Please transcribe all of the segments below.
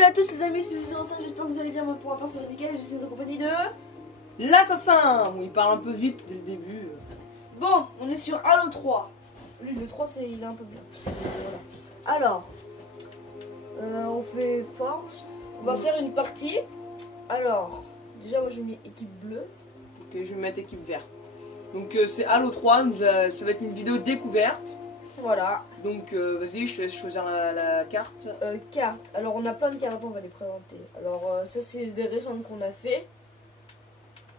Salut à tous les amis, c'est Lucie Rostin, j'espère que vous allez bien. Moi pour ma part ça va nickel et je suis en compagnie de... L'assassin. Il parle un peu vite dès le début. Bon, on est sur Halo 3. Lui le 3 c'est il est un peu bien. Voilà. Alors, on fait forge. On va faire une partie. Alors, déjà moi je mets équipe bleue. Ok, je vais mettre équipe verte. Donc c'est Halo 3, ça va être une vidéo découverte. Voilà. Donc vas-y, je te laisse choisir la carte. Carte. Alors on a plein de cartes, on va les présenter. Alors ça c'est des récentes qu'on a fait.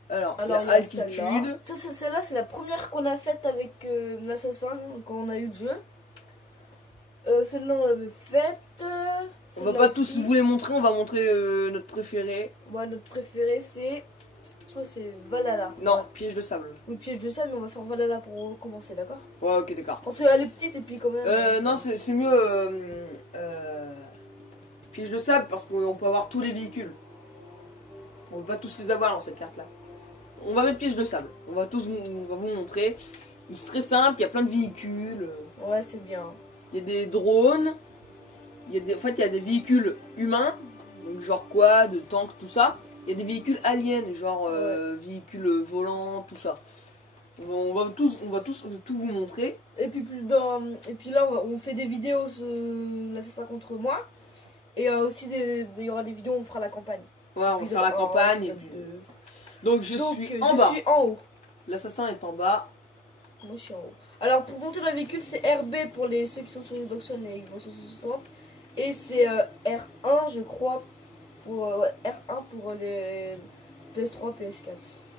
Alors il y a altitude. Celle-là c'est la première qu'on a faite avec l'assassin quand on a eu le jeu. Celle-là on l'avait faite. On va pas tous vous les montrer, on va montrer notre préféré. Ouais, notre préféré c'est... Je crois que c'est Valhalla. Non, Ouais. piège de sable. Oui, piège de sable, mais on va faire Valhalla pour commencer, d'accord? Ouais, ok, d'accord. Parce qu'elle est petite et puis quand même... Non, c'est mieux piège de sable parce qu'on peut avoir tous les véhicules. On peut pas tous les avoir dans cette carte là. On va mettre piège de sable. On va vous montrer. C'est très simple, il y a plein de véhicules. Ouais, c'est bien. Il y a des drones. En fait, il y a des véhicules humains, donc genre quad, tank, tout ça. Il y a des véhicules aliens, genre véhicules volants, tout ça. On va tous tout vous montrer. Et puis là, on fait des vidéos sur l'assassin contre moi. Et aussi, il y aura des vidéos où on fera la campagne. Ouais, on va faire la campagne. Et puis... Donc je suis en bas. Je suis en haut. L'assassin est en bas. Moi, je suis en haut. Alors, pour monter le véhicule, c'est RB pour ceux qui sont sur Xbox One et Xbox 360. Et c'est R1, je crois, pour R1 pour les PS3, PS4.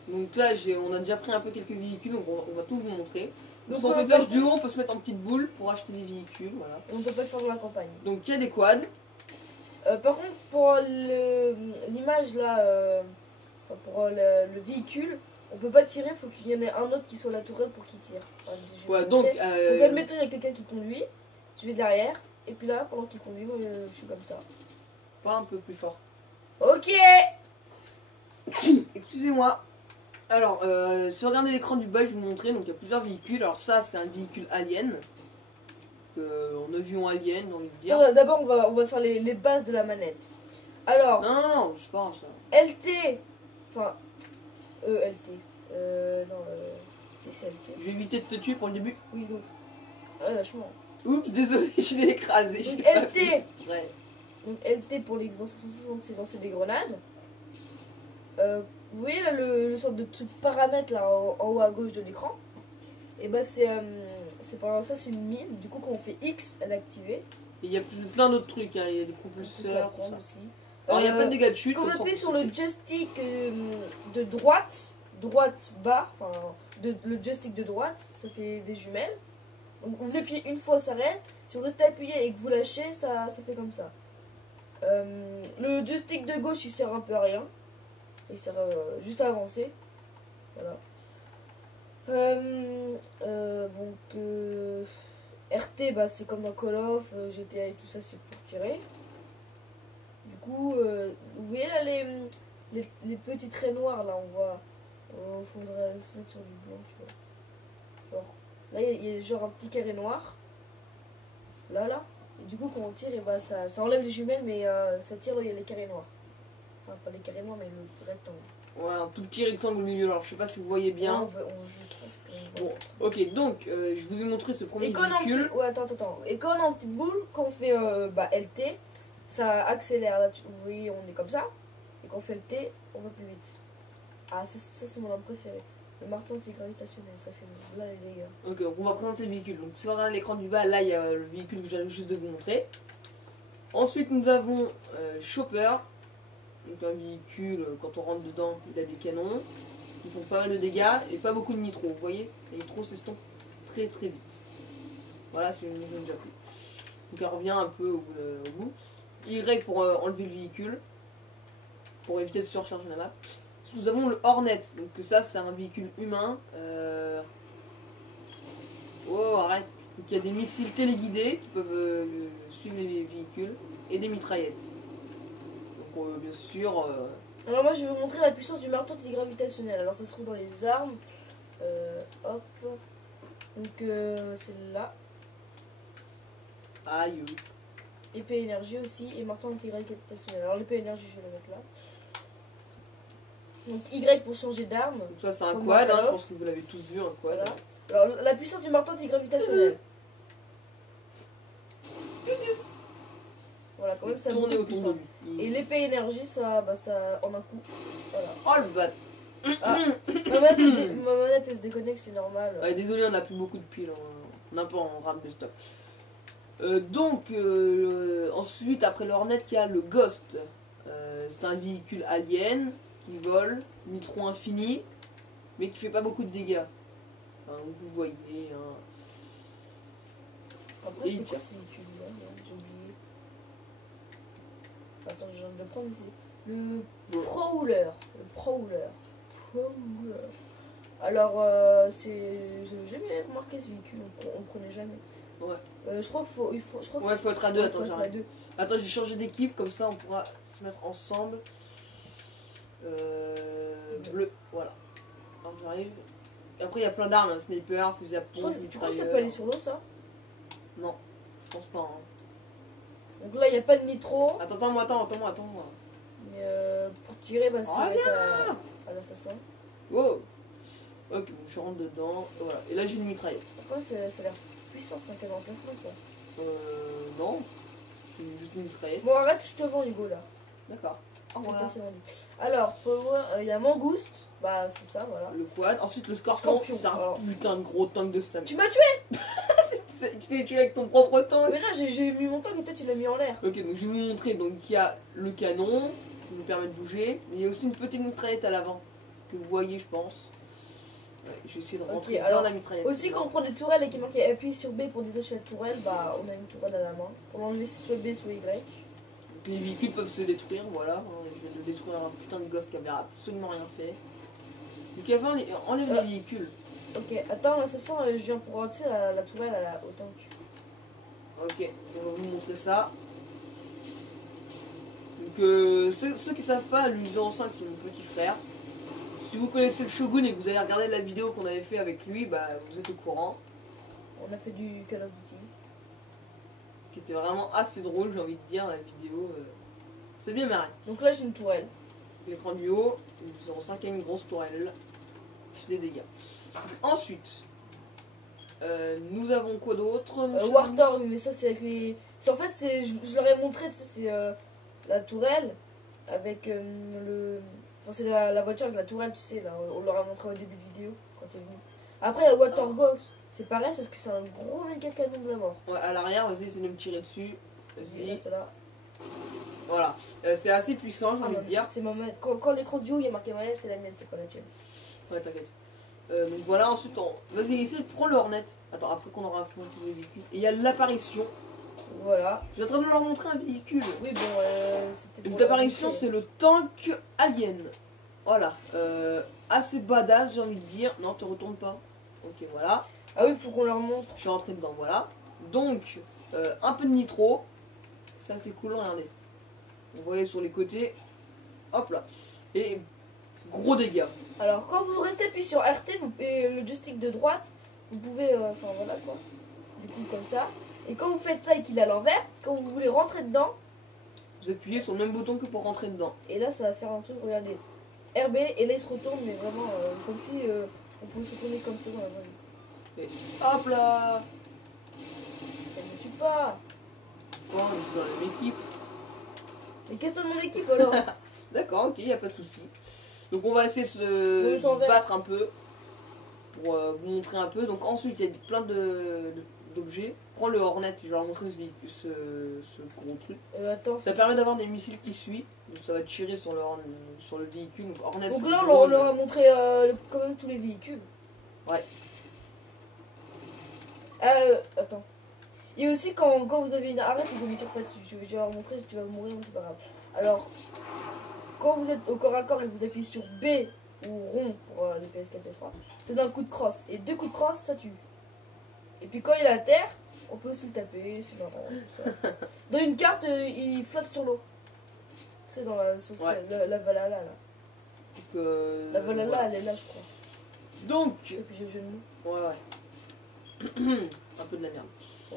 Donc là, on a déjà pris un peu quelques véhicules, donc on va tout vous montrer. Donc si on on fait flash du haut, on peut se mettre en petite boule pour acheter des véhicules, voilà. On ne peut pas le faire dans la campagne. Donc il y a des quads. Par contre, pour l'image là, pour le véhicule, on peut pas tirer, faut qu'il y en ait un autre qui soit à la tourelle pour qu'il tire. Enfin, ouais, donc admettons, il y a quelqu'un qui conduit, je vais derrière, et puis là, pendant qu'il conduit, moi, je suis comme ça. Pas un peu plus fort. Ok. Excusez-moi. Alors, si vous regardez l'écran du bas, je vais vous montrer, donc il y a plusieurs véhicules. Alors ça, c'est un véhicule alien. On a vu en alien, j'ai envie de dire. D'abord, on va faire les bases de la manette. Alors... Non, je sais pas ça. LT. Enfin... LT. Non, c'est LT. Je vais éviter de te tuer pour le début. Oui, donc... Ah, vachement. Oups, désolé, je l'ai écrasé. Donc LT. Ouais. Donc LT pour l'Xbox 360, c'est lancer des grenades. Vous voyez là le sorte de truc paramètre là en haut à gauche de l'écran. Et bah c'est par ça, c'est une mine. Du coup quand on fait X, elle est activée. Et il y a plein d'autres trucs, hein. Il y a des propulseurs. Aussi. Alors il n'y a pas de dégâts de chute. Quand on appuie sur le joystick de droite bas, enfin le joystick de droite, ça fait des jumelles. Donc vous appuyez une fois, ça reste. Si vous restez appuyé et que vous lâchez, ça fait comme ça. Le joystick de gauche il sert un peu à rien. Il sert juste à avancer. Voilà. RT, bah, c'est comme dans Call of, GTA et tout ça, c'est pour tirer. Du coup, vous voyez là les petits traits noirs là, on voit. Faudrait se mettre sur du blanc, tu vois. Genre, là, il y a genre un petit carré noir. Là. Et du coup, quand on tire, et bah, ça enlève les jumelles, mais ça tire les carrés noirs. Enfin, pas les carrés noirs, mais le rectangle. Ouais, un tout petit rectangle au milieu. Alors, je sais pas si vous voyez bien. Bon, ok, donc, je vous ai montré ce premier véhicule. Ouais, attends. Et quand on est en petite boule, quand on fait LT, ça accélère. Là, vous voyez, on est comme ça. Et quand on fait LT, on va plus vite. Ah, ça c'est mon arme préféré. Le marteau anti-gravitationnel, ça fait là les dégâts. Ok, donc on va présenter le véhicule. Donc si on regarde l'écran du bas, là il y a le véhicule que j'avais juste de vous montrer. Ensuite nous avons Chopper. Donc un véhicule, quand on rentre dedans, il a des canons. Ils font pas mal de dégâts et pas beaucoup de nitro. Vous voyez, les nitro s'estompent très vite. Voilà, c'est une maison déjà plus. Donc elle revient un peu au bout. Y pour enlever le véhicule. Pour éviter de se recharger la map. Nous avons le Hornet, donc ça c'est un véhicule humain. Oh arrête. Donc il y a des missiles téléguidés qui peuvent suivre les véhicules et des mitraillettes. Donc bien sûr. Alors moi je vais vous montrer la puissance du marteau anti-gravitationnel. Alors ça se trouve dans les armes. Hop. Donc c'est là. Aïe. épée énergie aussi, et marteau anti-gravitationnel. Alors l'épée énergie, je vais le mettre là. Donc Y pour changer d'arme. Donc ça c'est un Comme quad, Call hein, of. je pense que vous l'avez tous vu, un quad. Voilà. Alors la puissance du marteau anti-gravitationnel. Voilà, quand même ça a beaucoup Tourner de autour de puissance. lui. Et l'épée énergie, ça, ça en un coup. Voilà. Oh le bat. Ah, ma manette elle se déconnecte, c'est normal. Ouais, désolé, on n'a plus beaucoup de piles, on est un peu en rame de stock. Ensuite, après le Hornet, il y a le Ghost. C'est un véhicule alien qui vole, nitro infini, mais qui fait pas beaucoup de dégâts. Enfin, vous voyez. Hein. Après, Et c'est il quoi tire. ce véhicule là? J'ai oublié. Attends, je viens de le prendre ici. Le Prowler. Le Prowler. Prowler. Alors, j'ai jamais remarqué ce véhicule, on le prenait jamais. Ouais. Je crois qu'il faut, Ouais, faut être à deux. ouais, Attends, faut être à j'arrive. deux. Attends, j'ai changé d'équipe, comme ça on pourra se mettre ensemble. Bleu, voilà. Alors j'arrive. Et après, il y a plein d'armes, hein, sniper, fusil à Je crois pompe, tu crois que ça peut mitrailleur. aller sur l'eau, ça? Non, je pense pas. Hein. Donc là, il n'y a pas de nitro. Attends-moi. Mais pour tirer, bah, ça va Reviens être à l'assassin. Wow. Ok, donc je rentre dedans. Voilà. Et là, j'ai une mitraillette. Quand même, ça a l'air puissant, c'est un cadre d'emplacement, ça. Non. C'est juste une mitraillette. Bon, arrête, je te vends, Hugo, là. D'accord. Putain, c'est vendu. Alors, il y a Mangouste. Bah, c'est ça, voilà. Le quad. Ensuite, le scorpion. Scorpion, C'est un alors. putain de gros tank de stab. Tu m'as tué! Tu t'es tué avec ton propre tank. Mais là, j'ai mis mon tank et toi, tu l'as mis en l'air. Ok, donc je vais vous montrer. Donc il y a le canon qui nous permet de bouger. Mais il y a aussi une petite mitraillette à l'avant. Que vous voyez, je pense. Ouais, je vais essayer de rentrer dans alors, la mitraillette. Aussi, quand on prend des tourelles et qu'il est marqué appuyer sur B pour détacher la tourelle, bah, on a une tourelle à la main. Pour l'enlever, c'est soit B, soit Y. Donc, les véhicules peuvent se détruire, voilà. Je viens de détruire un putain de gosse qui avait absolument rien fait. Donc avant, enlève les véhicules. Ok, attends, l'assassin, je viens pour rentrer la tourelle au tank. Ok, on va vous montrer ça. Donc ceux qui savent pas, l'Usan 5 c'est mon petit frère. Si vous connaissez le Shogun et que vous avez regardé la vidéo qu'on avait fait avec lui, bah vous êtes au courant. On a fait du Call of Duty. Qui était vraiment assez drôle, j'ai envie de dire, la vidéo. C'est bien marré. Donc là, j'ai une tourelle. L'écran du haut, le 05 a une grosse tourelle. Qui fait des dégâts. Ensuite, nous avons quoi d'autre Warthog, mais ça, c'est avec les. En fait, je leur ai montré, tu sais, c'est la tourelle avec le. Enfin, c'est la voiture avec la tourelle, tu sais, là. On leur a montré au début de vidéo quand t'es venu. Après, il y a le Warthog Ghost. C'est pareil, sauf que c'est un gros méga canon de la mort. Ouais, à l'arrière, vas-y, essaie de me tirer dessus. Il Vas-y. reste là. Voilà. C'est assez puissant, j'ai envie de dire. C'est ma manette. Quand l'écran du haut, il y a marqué manette, c'est la mienne, c'est pas la tienne. Ouais, t'inquiète. Donc voilà, ensuite, vas-y, essaie de prendre le Hornet. Attends, après qu'on aura pris tous les véhicules. Et il y a l'apparition. Voilà. Je suis en train de leur montrer un véhicule. Oui, bon, c'était. Donc pour l'apparition, leur montrer. c'est le tank alien. Voilà. Assez badass, j'ai envie de dire. Non, te retourne pas. Ok, voilà. Ah oui, faut qu'on leur montre. Je suis rentré dedans, voilà. Donc, un peu de nitro. C'est assez cool, regardez. Vous voyez sur les côtés. Hop là. Et gros dégâts. Alors, quand vous restez appuyé sur RT et le joystick de droite, vous pouvez. Enfin, voilà quoi. Du coup, comme ça. Et quand vous faites ça et qu'il est à l'envers, quand vous voulez rentrer dedans, Vous appuyez sur le même bouton que pour rentrer dedans. et là, ça va faire un truc, regardez. RB, et là, il se retourne, mais vraiment, comme si on pouvait se retourner comme ça dans la vraie vie. Et hop là. Elle ne tue pas. Bon, je suis dans la même équipe. Mais qu'est-ce que t'as de mon équipe alors? D'accord, ok, y a pas de souci. Donc on va essayer de Oui, se battre un peu. Pour vous montrer un peu. Donc ensuite, il y a plein d'objets. Prends le Hornet, je vais leur montrer ce gros truc. Attends. Ça permet d'avoir des missiles qui suivent. Donc ça va tirer sur le véhicule. Donc Hornet, Donc c'est là, le on drone. leur a montré quand même tous les véhicules. Ouais. Attends. Et aussi, quand vous avez une arrête, vous ne tire pas dessus. Je vais leur montrer, si tu vas mourir, mais c'est pas grave. Alors, quand vous êtes au corps à corps et vous appuyez sur B ou rond pour les PS4, PS3, c'est d'un coup de crosse. Et deux coups de crosse, ça tue. Et puis quand il est à terre, on peut aussi le taper, c'est marrant. Ça. Dans une carte, il flotte sur l'eau. Tu sais, dans la Valhalla là. Donc, La Valhalla, voilà. elle est là, je crois. Donc, Et puis j'ai le genou. ouais. Un peu de la merde.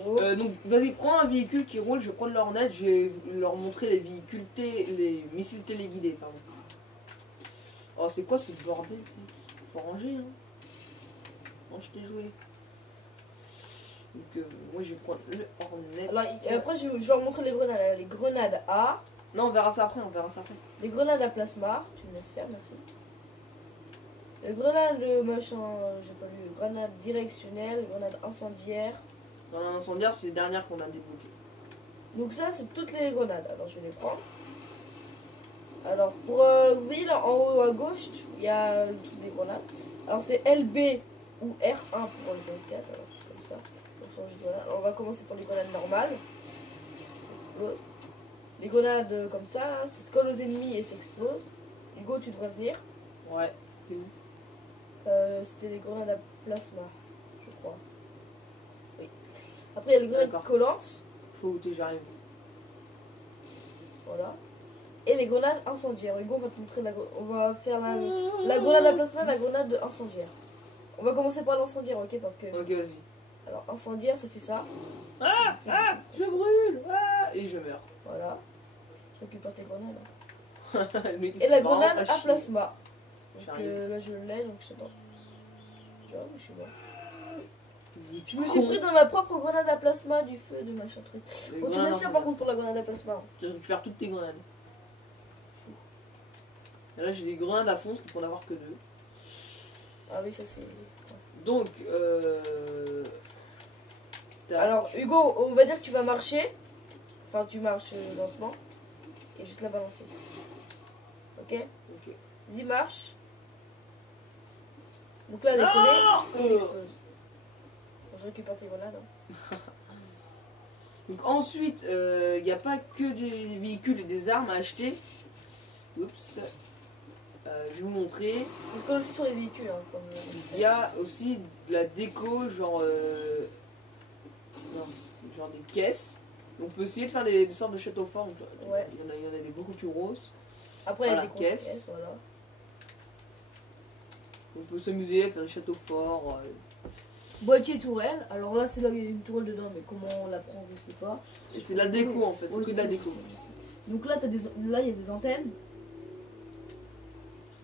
Oh. Donc vas-y, prends un véhicule qui roule, je prends leur net, je vais leur montrer les véhicules les missiles téléguidés, pardon. Oh, c'est quoi ce bordel? Faut ranger, hein. Non, je t'ai joué. Donc moi je vais prendre le Hornet. Alors, et après, je vais leur montrer les grenades. Les grenades A, Non, on verra ça après, on verra ça après. les grenades à plasma. Tu me laisses faire, merci. Les grenades machin, j'ai pas lu. Grenades directionnelles, grenades incendiaires. Dans l'incendiaire, c'est les dernières qu'on a débloquées. Donc ça, c'est toutes les grenades. Alors, je vais les prendre. Alors, pour vous voyez là, en haut à gauche, il y a le truc des grenades. Alors, c'est LB ou R1 pour le PS4. Alors, c'est comme ça. Pour changer de grenade. Alors, on va commencer pour les grenades normales. Explose. Les grenades comme ça, là, ça se colle aux ennemis et s'explose. Hugo, tu devrais venir. Ouais. C'est où? C'était des grenades à plasma, je crois. Oui. Après, il y a les grenades D'accord. collantes. Faut goûter, j'arrive. Voilà. Et les grenades incendiaires. Hugo, on va te montrer on va faire la grenade à plasma et la grenade incendiaire. On va commencer par l'incendiaire, ok? Parce que. Ok, vas-y. Alors, incendiaire, ça fait ça. Ah, ah, je brûle, ah, et je meurs. Voilà. Je récupère tes grenades. Hein. Le mec, il Et se la marre grenade à à chier. plasma. Donc J'arrive. là, je l'ai, donc je t'attends. Tu vois, je suis mort. Il est Je me suis con. pris dans ma propre grenade à plasma du feu de machin truc. Les Bon, tu grenades me laisses faire incendiaires. par contre pour la grenade à plasma. Hein. Je récupère toutes tes grenades. Et là, j'ai des grenades à fond, parce qu'il faut en avoir que 2. Ah oui, ça c'est. Donc, Alors, Hugo, on va dire que tu vas marcher. Enfin, tu marches lentement. Et je vais te la balancer. Ok? Ok. Vas-y, marche. Donc là, elle est collée et elle explose. Bon, je récupère tes grenades. Hein. Donc ensuite, il n'y a pas que des véhicules et des armes à acheter. Oups. Je vais vous montrer. On se colle aussi sur les véhicules. Hein, comme, Il y a aussi de la déco, genre, non, genre des caisses. Donc, on peut essayer de faire des sortes de châteaux forts. Donc, Ouais. il y en a des beaucoup plus grosses. Après, il y a Voilà, des grosses caisse. caisses. Voilà. On peut s'amuser à faire des châteaux forts. Boîtier tourelle. Alors là, c'est là où il y a une tourelle dedans, mais comment on la prend, je sais pas. Et c'est de la déco en fait, c'est Ouais, que de je la sais, déco. je sais. Donc là, là, il y a des antennes.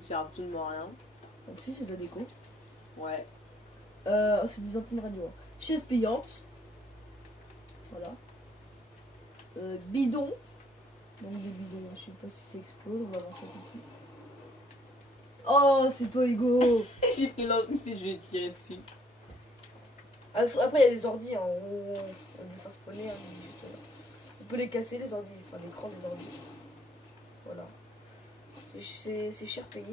Ça sert absolument à rien. Donc si, c'est de la déco. Ouais. C'est des antennes radio. Hein. Chaise pliante. Voilà. Bidon. Donc des bidons, je sais pas si ça explose, on va voir ça tout de suite. Oh, c'est toi Hugo. J'ai pris l'autre, mais si je vais tirer dessus. Ah, après, il y a des ordi, hein. On peut faire spawner. Hein, juste là. On peut les casser, les ordi, enfin l'écran des ordi. Voilà. C'est cher payé,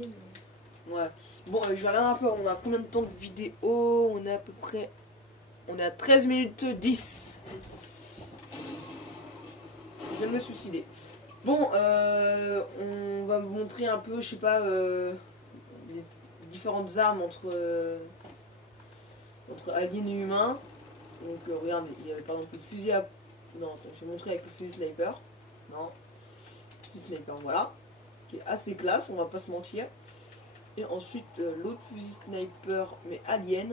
mais... Ouais. Bon, je vais regarder un peu, on a combien de temps de vidéo? On est à peu près... On est à 13 minutes 10. Je viens de me suicider. Bon, on va vous montrer un peu, je sais pas, les différentes armes entre aliens et humains. Donc, regardez, il y a par exemple le fusil à... Non, attends, je vais montrer avec le fusil sniper. Non. Fusil sniper, voilà. Qui est assez classe, on va pas se mentir. Et ensuite, l'autre fusil sniper, mais alien.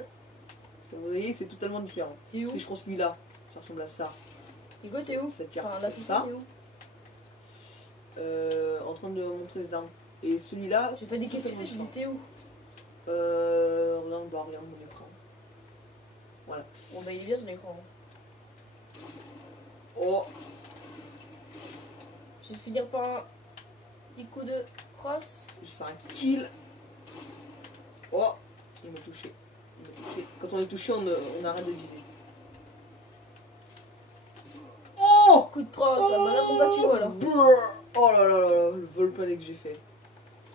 Ça, vous voyez, c'est totalement différent. T'es où? Si je prends celui-là, ça ressemble à ça. Hugo, t'es où? Ça tire Enfin, comme l'assassin, ça. t'es où? En train de montrer les armes. Et celui-là, J'ai pas dit qu'est-ce que tu fais, j'ai dit t'es où? Regarde, bah, regarde mon écran. Voilà. Bon bah il est bien ton écran. Oh, Je vais finir par un petit coup de crosse. je vais faire un kill. Oh, il m'a touché. Il m'a touché. Quand on est touché, on arrête de viser. Oh, Coup de crosse, ah bah là mon tu vois alors. Brrr. Oh là là là là, le vol palais que j'ai fait.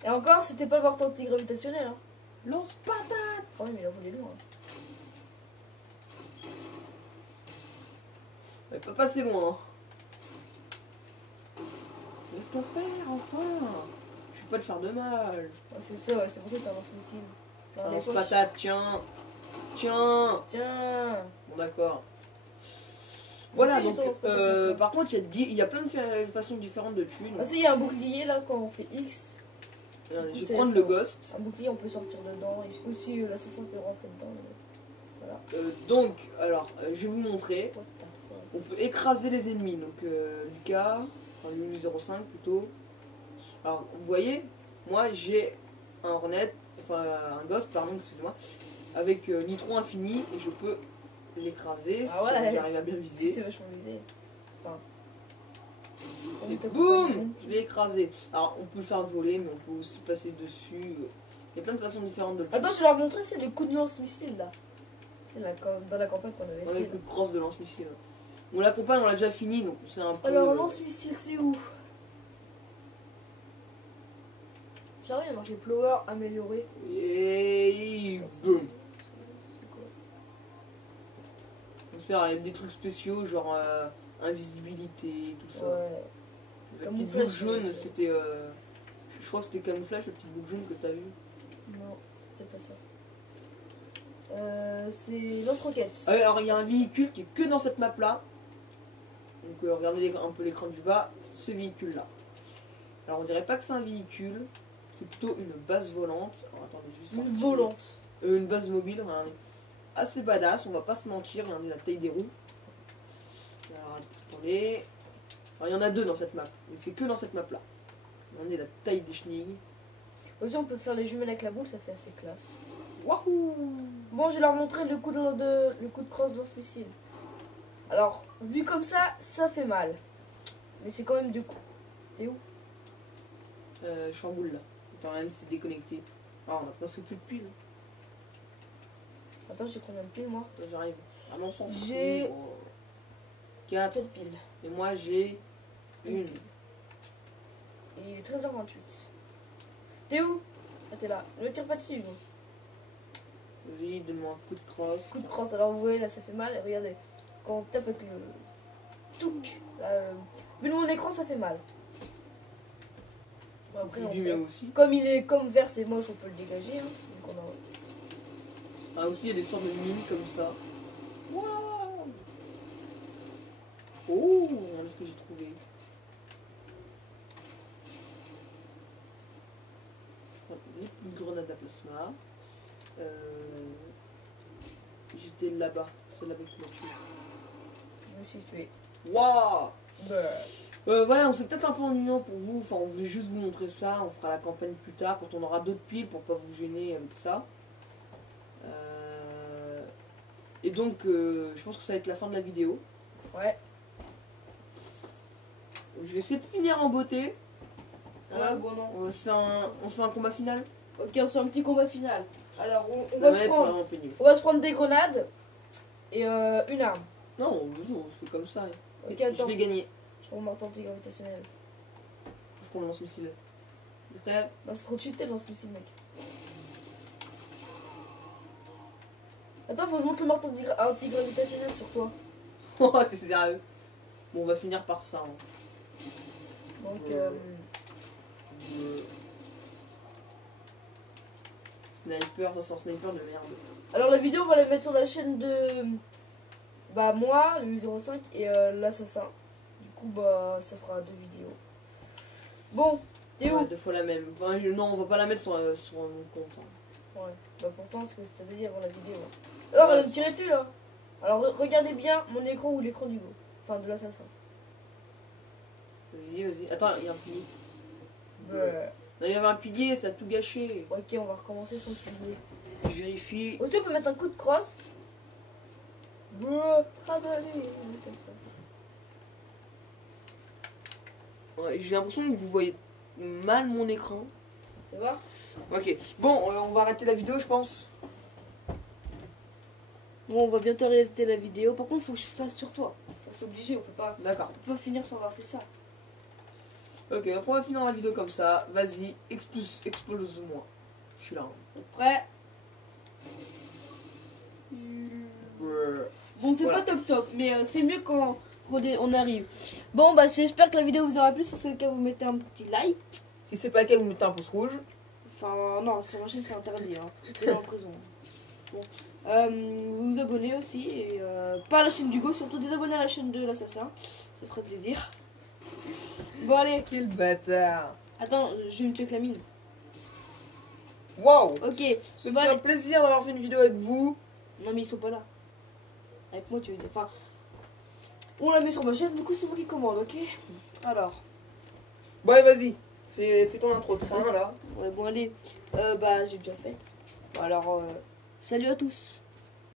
Et encore, c'était pas le portant anti-gravitationnel. Hein. Lance patate. Oh oui, mais il a volé loin. On va pas passer loin. Laisse-toi faire, enfin. Je vais pas te faire de mal. Ouais, c'est ça, ouais, c'est pour ça que t'as un lance-missile. Dans les Lance poches. patate, tiens. Tiens. Tiens. Bon, d'accord. Voilà, Merci, donc, j'ai ton lance-patate. par contre, il y a plein de façons différentes de tuer. Ah Donc, si, il y a un bouclier là quand on fait X. regardez, je c'est vais prendre ça. le ghost. Un bouclier, on peut sortir dedans. Et aussi, l'assassin peut rentrer dedans. Mais... Voilà. Donc, alors, je vais vous montrer. What the on peut écraser les ennemis. Donc Lucas, enfin lui 05 plutôt. Alors vous voyez, moi j'ai un Hornet, enfin un Ghost pardon, excusez-moi, avec nitron infini et je peux l'écraser Ah ouais, si j'arrive à bien viser. C'est vachement visé. Enfin. Et boum, je l'ai écrasé. Alors on peut le faire voler, mais on peut aussi passer dessus. Il y a plein de façons différentes de le tuer. Attends, je vais leur montrer, c'est le coup de lance-missile là. C'est dans la campagne qu'on avait fait. Avec le cross de lance-missile. Bon, la campagne on l'a déjà fini, donc c'est un peu. Alors, lance-missile, c'est où? J'arrive à marquer Plower amélioré. Et boum. C'est quoi? C'est vrai, il y a des trucs spéciaux, genre invisibilité, tout ça. Ouais. La petite Camouflage, boucle jaune, c'est- c'était. Je crois que c'était camouflage, la petite boucle jaune que t'as vu. Non, c'était pas ça. C'est lance-roquette. Ah ouais, alors il y a un véhicule qui est que dans cette map là. Donc regardez un peu l'écran du bas, c'est ce véhicule là. Alors on dirait pas que c'est un véhicule, c'est plutôt une base volante. Alors, attendez, je vais Une sortir. volante. Une base mobile, regardez. Assez badass, on va pas se mentir, regardez la taille des roues. Alors attendez. Alors il y en a deux dans cette map, mais c'est que dans cette map là. Regardez la taille des chenilles. Aussi, on peut faire les jumelles avec la boule, ça fait assez classe. Wahou! Bon, je vais leur montrer le coup de crosse de lance-missile. Alors, vu comme ça fait mal. Mais c'est quand même du coup. T'es où? Je suis en boule là. Attends, rien, c'est déconnecté. Ah, on a presque plus de piles. Attends, j'ai combien de piles moi? Attends, j'arrive. Ah non, sans J'ai 4. 7 piles. Et moi j'ai une. Et il est 13h28. T'es où? Ah, t'es là. Ne me tire pas dessus, vous. Vas-y, donne-moi un coup de crosse. Coup de crosse. Alors, vous voyez, là, ça fait mal. Et regardez, quand on tape avec le touc, vu de mon écran, ça fait mal. Bon, après, Du mien aussi. comme il est comme vert, c'est moche, on peut le dégager. Hein. Donc on a... Ah, aussi, il y a des sortes de mines comme ça. Waouh! Oh, regardez ce que j'ai trouvé. Une grenade à plasma. J'étais là-bas. C'est là-bas qui m'a tué. Je me suis tué. Waouh! Bah. Voilà, on s'est peut-être un peu ennuyant pour vous. Enfin, on voulait juste vous montrer ça. On fera la campagne plus tard quand on aura d'autres piles pour pas vous gêner avec ça. Et donc, je pense que ça va être la fin de la vidéo. Ouais. Je vais essayer de finir en beauté. Ouais, bon, non. On se fait un combat final. Ok, on se fait un petit combat final. Alors, on La va se manette, c'est prendre. vraiment pénible. On va se prendre des grenades et une arme. Non, on se fait comme ça. Ok, Je attends. vais gagner. Je prends mon anti-gravitationnel. Je prends le lance-missile. T'es prêt? Non, c'est trop cheaté dans ce missile, mec. Attends, faut que je monte le marteau anti-gravitationnel sur toi. Oh, t'es sérieux? Bon, on va finir par ça. Hein. Donc, Sniper, ça c'est un sniper de merde. alors la vidéo, on va la mettre sur la chaîne de. Bah, moi, le 05 et l'assassin. Du coup, bah, ça fera 2 vidéos. Bon, t'es où? Ouais, deux fois la même. Enfin, non, on va pas la mettre sur mon compte. Hein. Ouais, bah pourtant, c'est ce que je t'avais dit avant la vidéo. Oh, elle va Ouais, me tirer dessus là. Alors, regardez bien mon écran ou l'écran du go. Enfin, de l'assassin. Vas-y, vas-y. Attends, il y a un pilier. Ouais. Non, il y avait un pilier, ça a tout gâché. Ok, on va recommencer sans pilier. Je vérifie. Aussi, on peut mettre un coup de crosse. Ah bah allez. Ouais, j'ai l'impression que vous voyez mal mon écran. Tu vois? Ok, bon, on va arrêter la vidéo, je pense. Bon, on va bientôt arrêter la vidéo. Par contre, faut que je fasse sur toi. Ça, c'est obligé. D'accord. On peut pas finir sans avoir fait ça. Ok, après on va finir la vidéo comme ça. Vas-y, explose-moi. Je suis là. Hein. Prêt? Brrr. Bon, c'est Voilà. pas top top, mais c'est mieux quand on arrive. Bon, bah, j'espère que la vidéo vous aura plu. Si c'est le cas, vous mettez un petit like. Si c'est pas le cas, vous mettez un pouce rouge. Enfin, non, sur ma chaîne, c'est interdit. Hein. T'es en prison. Bon. Vous vous abonnez aussi. Et pas à la chaîne d'Hugo, surtout désabonnez à la chaîne de l'assassin. Ça ferait plaisir. Bon, allez. Quel bâtard. Attends, je vais me tuer avec la mine. Waouh. Ok. Ça Bon, fait un allez. plaisir d'avoir fait une vidéo avec vous. Non, mais ils sont pas là. Avec moi, tu veux dire. Enfin, On la met sur ma chaîne, du coup c'est moi qui commande, ok? Alors. Bon, allez, vas-y. Fais ton intro de fin là. Ouais, bon allez. Bah j'ai déjà fait. Alors, salut à tous.